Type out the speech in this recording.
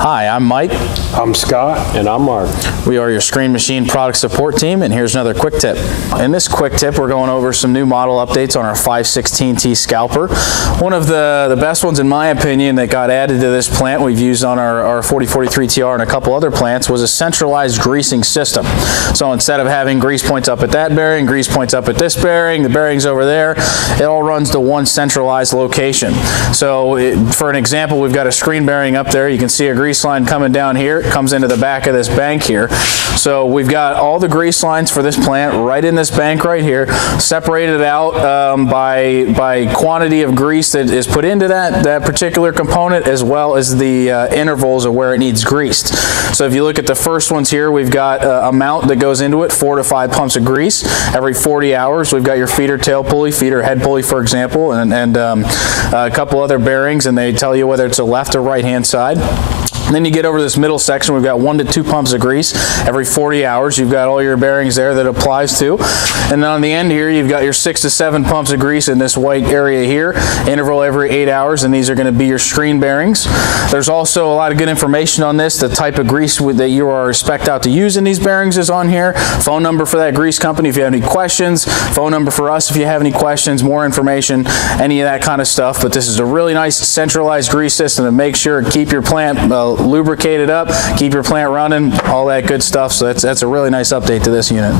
Hi, I'm Mike. I'm Scott. And I'm Mark. We are your Screen Machine product support team, and here's another quick tip. In this quick tip, we're going over some new model updates on our 516T scalper. One of the best ones, in my opinion, that got added to this plant we've used on our 4043TR and a couple other plants was a centralized greasing system. So instead of having grease points up at that bearing, grease points up at this bearing, the bearings over there, it all runs to one centralized location. So for an example, we've got a screen bearing up there. You can see a grease line coming down here. It comes into the back of this bank here. So we've got all the grease lines for this plant right in this bank right here, separated out by quantity of grease that is put into that particular component, as well as the intervals of where it needs greased. So if you look at the first ones here, we've got a mount that goes into it, 4 to 5 pumps of grease every 40 hours. We've got your feeder tail pulley, feeder head pulley, for example, and a couple other bearings, and they tell you whether it's a left or right hand side. And then you get over to this middle section, we've got 1 to 2 pumps of grease every 40 hours. You've got all your bearings there that applies to. And then on the end here, you've got your 6 to 7 pumps of grease in this white area here, interval every 8 hours, and these are going to be your screen bearings. There's also a lot of good information on this. The type of grease that you are spec'd out to use in these bearings is on here. Phone number for that grease company if you have any questions. Phone number for us if you have any questions, more information, any of that kind of stuff. But this is a really nice centralized grease system to make sure keep your plant lubricated up, keep your plant running, all that good stuff. So that's a really nice update to this unit.